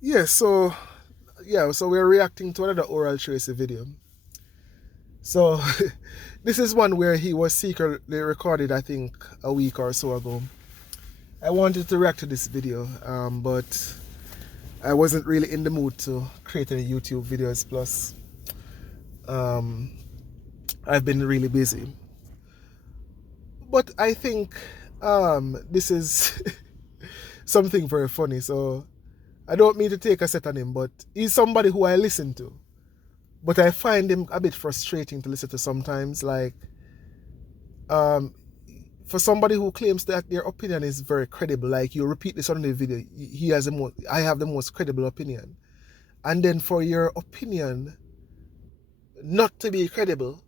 Yeah, so so we're reacting to another oral Tracey video. So this is one where he was secretly recorded, I think, a week or so ago. I wanted to react to this video, but I wasn't really in the mood to create any YouTube videos. Plus, um, I've been really busy. But I think this is something very funny. So I don't mean to take a set on him, but he's somebody who I listen to. But I find him a bit frustrating to listen to sometimes. Like, um, for somebody who claims that their opinion is very credible, like you repeat this on the video, he has the most, I have the most credible opinion, and then for your opinion not to be credible,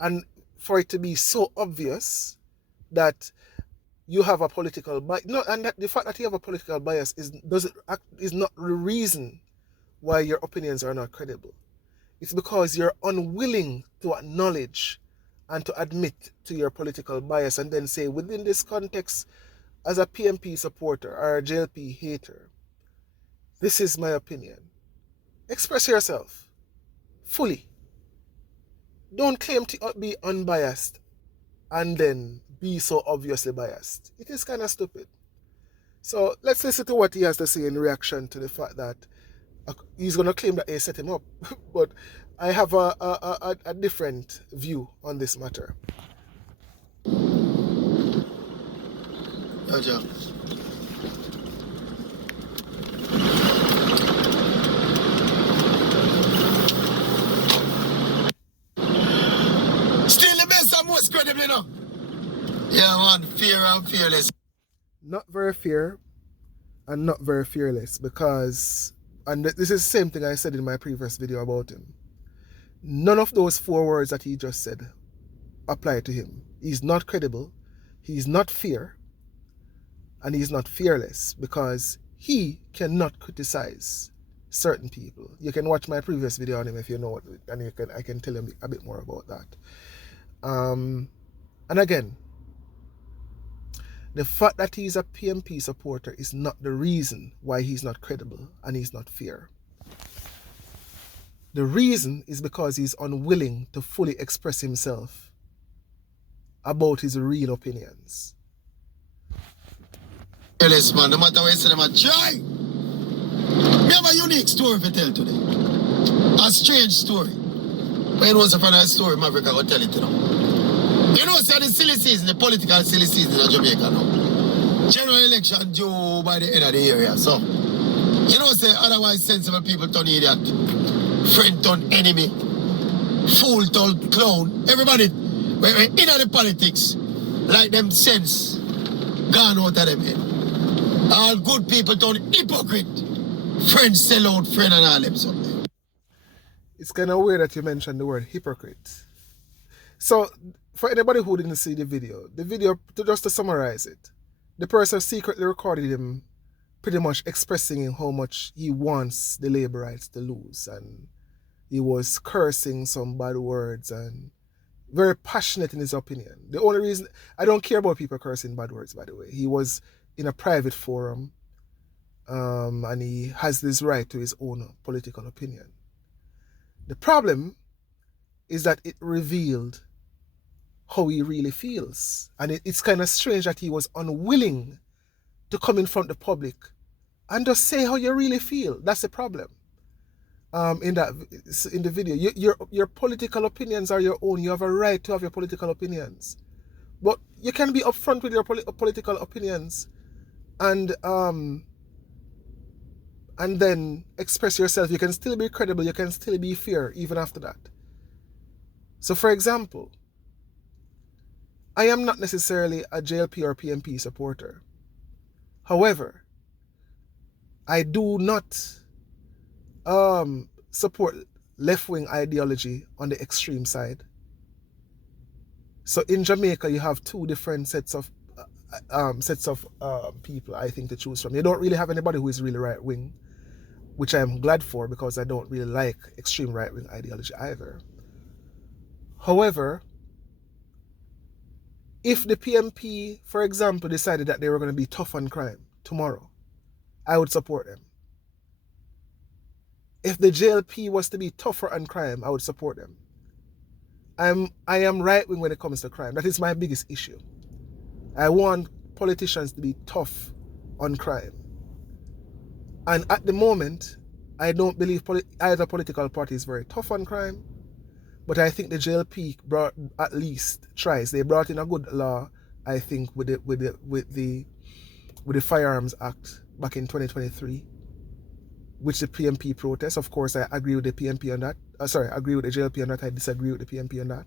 and for it to be so obvious that you have a political bias, no, and that the fact that you have a political bias is not the reason why your opinions are not credible. It's because you're unwilling to acknowledge and to admit to your political bias and then say, within this context, as a PMP supporter or a JLP hater, this is my opinion. Express yourself fully. Don't claim to be unbiased and then be so obviously biased. It is kind of stupid. So let's listen to what he has to say in reaction to the fact that he's going to claim that they set him up. But I have a different view on this matter. Yo, Joe. Still the best and most credible, you know. Yeah, man, fear and fearless. Not very fair and not very fearless because, and this is the same thing I said in my previous video about him. None of those four words that he just said apply to him. He's not credible, he's not fair, and he's not fearless because he cannot criticize certain people. You can watch my previous video on him if you know, and I can tell him a bit more about that. And again, the fact that he's a PMP supporter is not the reason why he's not credible and he's not fair. The reason is because he's unwilling to fully express himself about his real opinions. Fearless, man. No matter what you say, them a try. We have a unique story to tell today. A strange story. But you know, from that story, Maverick, I will tell it, you know. You know, it's the silly season, the political silly season in Jamaica now. General election due by the end of the year, yeah. So, you know, say otherwise sensible people turn idiot, friend turn enemy, fool turn clown. Everybody, we're in the politics, like them sense gone out of them head. All good people turn hypocrite. Friends sell out friend and all them something. It's kind of weird that you mentioned the word hypocrite. So, for anybody who didn't see the video, just to summarize it, the person secretly recorded him pretty much expressing how much he wants the labor rights to lose, and he was cursing some bad words and very passionate in his opinion. The only reason, I don't care about people cursing bad words, by the way. He was in a private forum, and he has this right to his own political opinion. The problem is that it revealed how he really feels. And it's kind of strange that he was unwilling to come in front of the public and just say how you really feel. That's the problem. In the video, your political opinions are your own. You have a right to have your political opinions, but you can be upfront with your political opinions, and then express yourself. You can still be credible. You can still be fair even after that. So, for example, I am not necessarily a JLP or PMP supporter. However, I do not support left-wing ideology on the extreme side. So in Jamaica, you have two different sets of people, I think, to choose from. You don't really have anybody who is really right-wing, which I am glad for because I don't really like extreme right-wing ideology either. However, if the PMP, for example, decided that they were going to be tough on crime tomorrow, I would support them. If the JLP was to be tougher on crime, I would support them. I am right wing when it comes to crime. That is my biggest issue. I want politicians to be tough on crime. And at the moment, I don't believe either political party is very tough on crime. But I think the JLP brought at least tries. They brought in a good law, I think, with the Firearms Act back in 2023, which the PMP protests. Of course, I agree with the PMP on that. I agree with the JLP on that. I disagree with the PMP on that.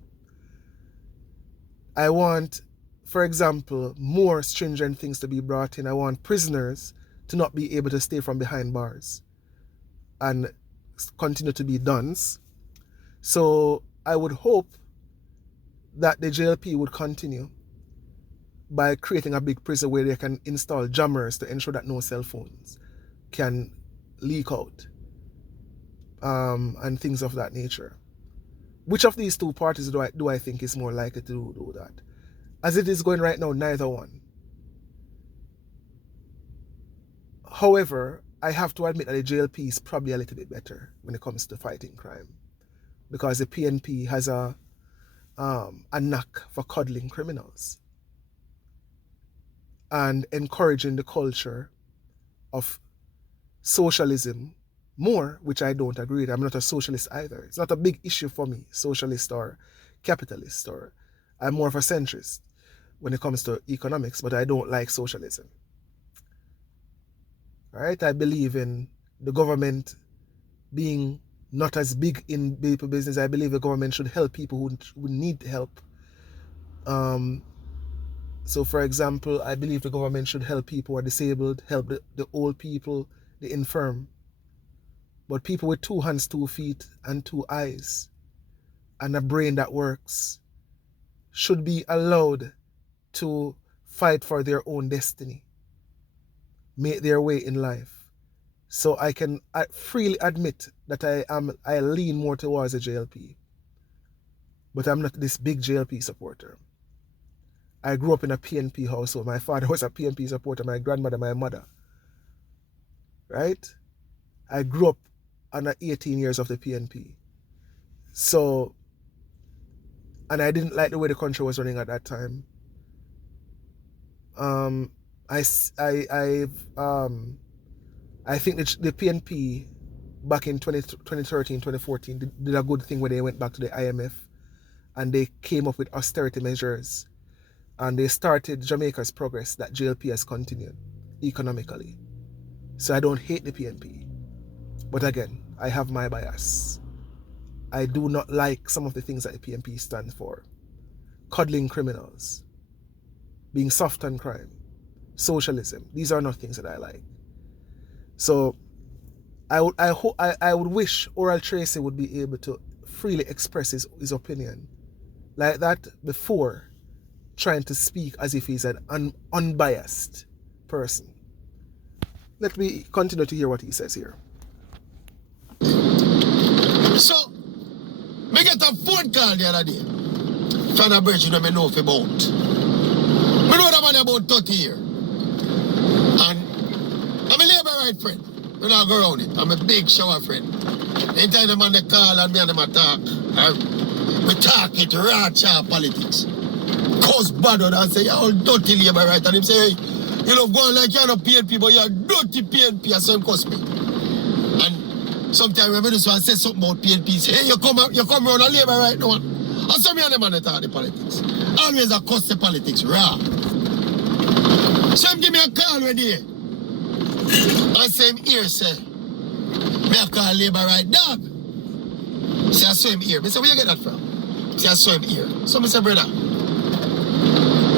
I want, for example, more stringent things to be brought in. I want prisoners to not be able to stay from behind bars and continue to be duns. So I would hope that the JLP would continue by creating a big prison where they can install jammers to ensure that no cell phones can leak out, and things of that nature. Which of these two parties do I think is more likely to do that? As it is going right now, neither one. However, I have to admit that the JLP is probably a little bit better when it comes to fighting crime, because the PNP has a knack for coddling criminals and encouraging the culture of socialism more, which I don't agree with. I'm not a socialist either. It's not a big issue for me, socialist or capitalist, or I'm more of a centrist when it comes to economics, but I don't like socialism. All right, I believe in the government being not as big in people business. I believe the government should help people who need help. So, for example, I believe the government should help people who are disabled, help the old people, the infirm. But people with 2 hands, 2 feet, and 2 eyes, and a brain that works, should be allowed to fight for their own destiny, make their way in life. So I can freely admit that I lean more towards a JLP. But I'm not this big JLP supporter. I grew up in a PNP household. My father was a PNP supporter, my grandmother, my mother. Right? I grew up under 18 years of the PNP. So, and I didn't like the way the country was running at that time. I think the PNP back in 2013, 2014 did a good thing when they went back to the IMF and they came up with austerity measures and they started Jamaica's progress that JLP has continued economically. So I don't hate the PNP. But again, I have my bias. I do not like some of the things that the PNP stands for. Coddling criminals, being soft on crime, socialism. These are not things that I like. So I would wish Oral Tracey would be able to freely express his opinion like that before trying to speak as if he's an unbiased person. Let me continue to hear what he says here. So, me get a phone call the other day from a bridge that I know about. I know that man about 30 years. And I'm a labor right friend. We not go around it. I'm a big shower friend. Anytime the man they call and me and them attack, we talk it raw chat politics. Cause bad and say, you're all dirty labor right. And him say, hey, you know, going like you're not PNP, but you're dirty PNP, so him cuss me. And sometimes when I just want to say something about PNP, say, hey, you come around and labor right now. And so me and them man talk the politics. Always a cuss the politics raw. So him give me a call right there. And say him here, say, me a call labor right dog. Say I saw him here. Me say, where you get that from? Say I saw him here. So me say, brother,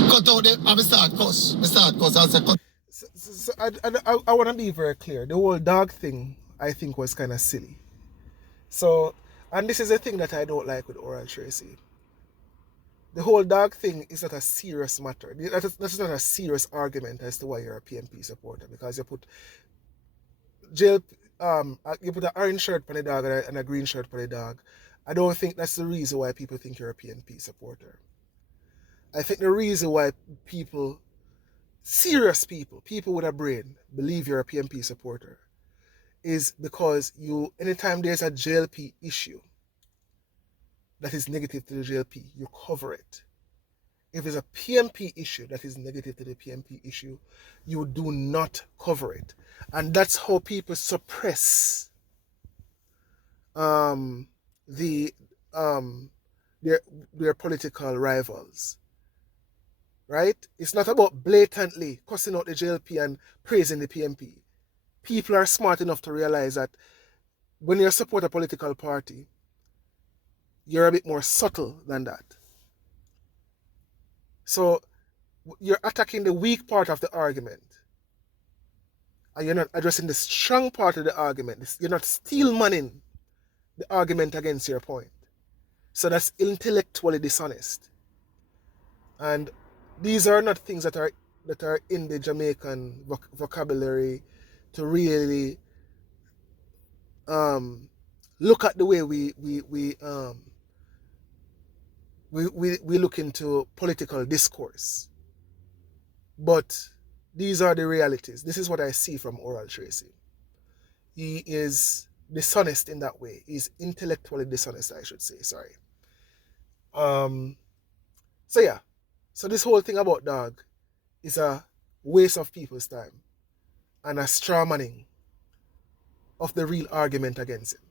cut out the, I start cuss. I say cut. So I want to be very clear. The whole dog thing, I think, was kind of silly. So, and this is a thing that I don't like with Oral Tracey. The whole dog thing is not a serious matter. That is not a serious argument as to why you're a PNP supporter, because you put you put an orange shirt on the dog and a green shirt on the dog. I don't think that's the reason why people think you're a PNP supporter. I think the reason why serious people with a brain, believe you're a PNP supporter is because anytime there's a JLP issue that is negative to the JLP, you cover it. If there's a PMP issue that is negative to the PMP issue, you do not cover it. And that's how people suppress the their political rivals. Right? It's not about blatantly cussing out the JLP and praising the PMP. People are smart enough to realize that when you support a political party, you're a bit more subtle than that. So you're attacking the weak part of the argument, and you're not addressing the strong part of the argument. You're not steel manning the argument against your point. So that's intellectually dishonest. And these are not things that are in the Jamaican vocabulary to really look at the way we look into political discourse. But these are the realities. This is what I see from Oral Tracey. He is dishonest in that way. He's intellectually dishonest, I should say. Sorry. So yeah. So this whole thing about Dog is a waste of people's time and a straw manning of the real argument against him.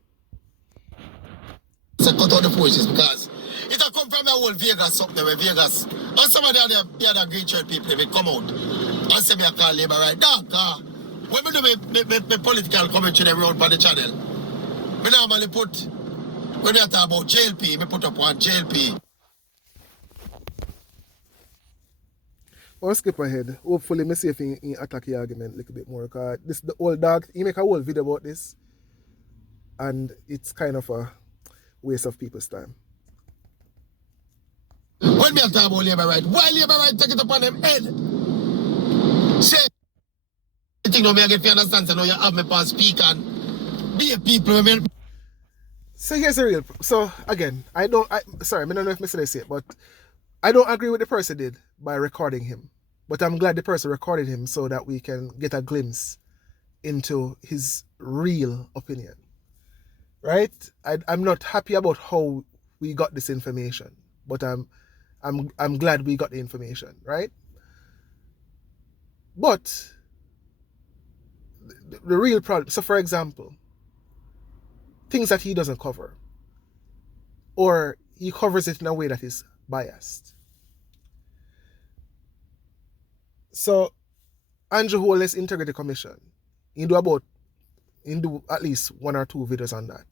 So cut out the forces because it a come from the whole Vegas something where Vegas and some of the other green shirt people they come out and say me I call labor right dog. When we do my political commentary around for the channel, we normally put when we talk about JLP, we put up one JLP. I'll skip ahead. Hopefully, me see if he attack the argument a little bit more. Because this the old Dog, he make a whole video about this, and it's kind of a waste of people's time. When we talk about labor right, why labor right take it upon them head? Say, I think no me get you understand. So now you have me pass speak and be a people. So here's the real. So again, sorry, I don't know if Mr. say it, but I don't agree with the person did by recording him. But I'm glad the person recorded him so that we can get a glimpse into his real opinion. Right? I'm not happy about how we got this information, but I'm glad we got the information, right? But the real problem, so for example, things that he doesn't cover, or he covers it in a way that is biased. So Andrew Holness Integrity Commission, he do at least 1 or 2 videos on that.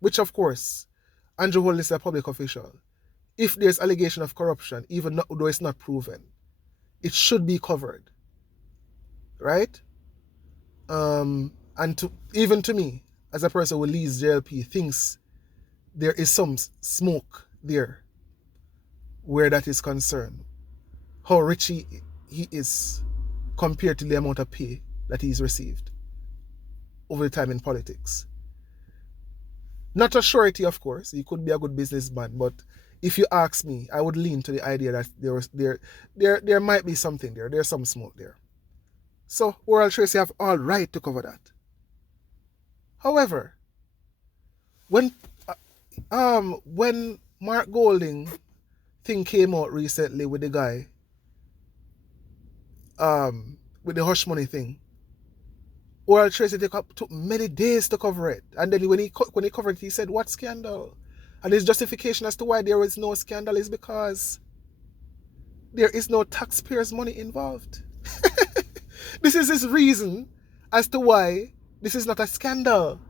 Which of course, Andrew Holness is a public official. If there's allegation of corruption, even though it's not proven, it should be covered. Right? And even to me, as a person who leads JLP, thinks there is some smoke there where that is concerned. How rich he is compared to the amount of pay that he's received over the time in politics. Not a surety, of course. He could be a good businessman, but if you ask me, I would lean to the idea that there might be something there. There's some smoke there. So Oral Tracey have all right to cover that. However, when Mark Golding thing came out recently with the guy, with the hush money thing, Oral Tracey took many days to cover it, and then when he covered it, he said, "What scandal?" And his justification as to why there is no scandal is because there is no taxpayers' money involved. This is his reason as to why this is not a scandal.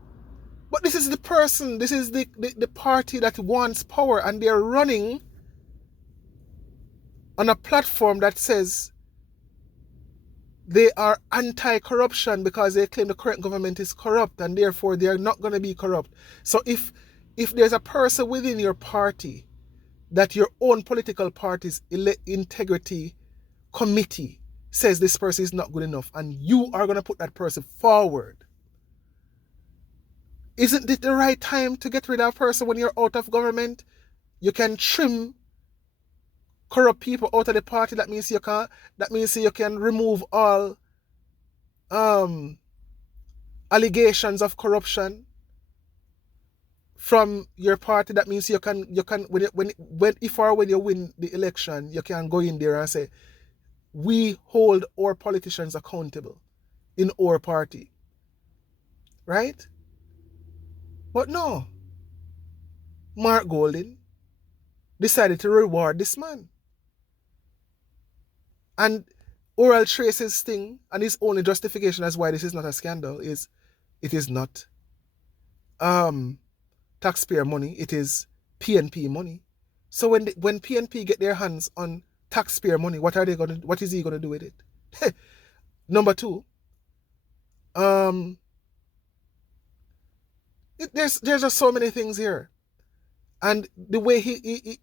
But this is the person, this is the party that wants power, and they're running on a platform that says they are anti-corruption because they claim the current government is corrupt and therefore they are not going to be corrupt. So if there's a person within your party that your own political party's integrity committee says this person is not good enough and you are going to put that person forward, isn't it the right time to get rid of a person when you're out of government? You can trim corrupt people out of the party. That means you can remove all allegations of corruption from your party, that means you can when if or when you win the election, you can go in there and say, we hold our politicians accountable in our party. Right? But no. Mark Golding decided to reward this man. And Oral Tracey's thing, and his only justification as why this is not a scandal, is it is not taxpayer money, it is PNP money. So when PNP get their hands on taxpayer money, what is he gonna do with it? Number two, there's just so many things here. And the way he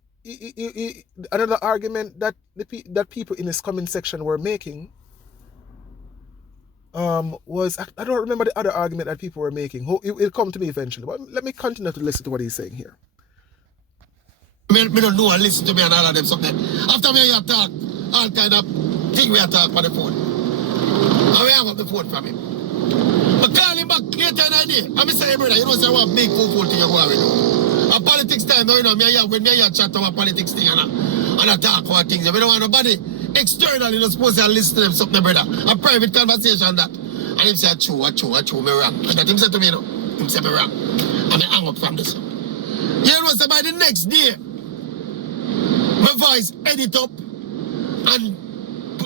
another argument that that people in this comment section were making was, I don't remember the other argument that people were making. It'll come to me eventually, but let me continue to listen to what he's saying here. Me don't know and listen to me and all of them something. After me you talk, all kind of thing we talk on the phone. And we hang up the phone from him. But call him back later in the day. And I say, hey brother, you know say I want big fool thing you go with now. A politics time, you know, when me chat about politics thing and I talk about things. We don't want nobody externally not supposed to listen to them something, brother. A private conversation that. And him say, true, me wrong. And that him say to me, you know, him say me wrong. And I hang up from this. You know, say by the next day, my voice edit up and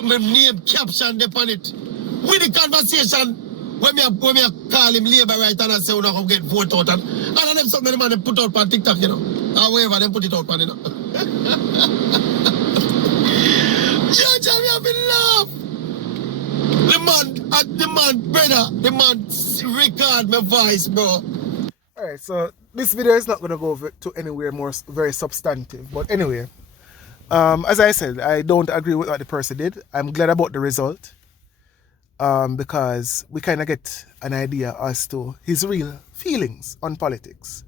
my name caption upon it. With the conversation, when me call him labor right and I say, we're not going to get vote out. And them something the man they put out on TikTok, you know. Or wherever they put it out on, you know. Judge, I have been laugh. The man, brother, the man record my voice, bro. Alright, so this video is not going to go to anywhere more very substantive. But anyway, as I said, I don't agree with what the person did. I'm glad about the result. Because we kind of get an idea as to his real feelings on politics.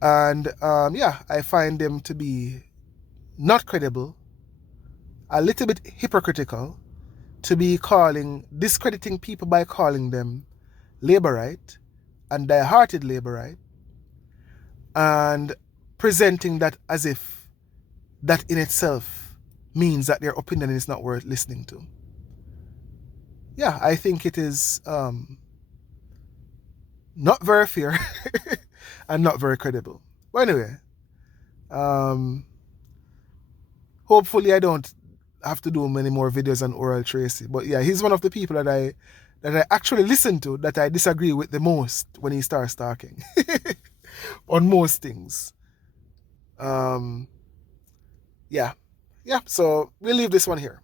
And yeah, I find them to be not credible, a little bit hypocritical, to be discrediting people by calling them Labourite and die-hearted Labourite, and presenting that as if that in itself means that their opinion is not worth listening to. Yeah, I think it is not very fair and not very credible. But anyway, hopefully I don't have to do many more videos on Oral Tracey. But yeah, he's one of the people that I actually listen to, that I disagree with the most when he starts talking on most things. Yeah, so we'll leave this one here.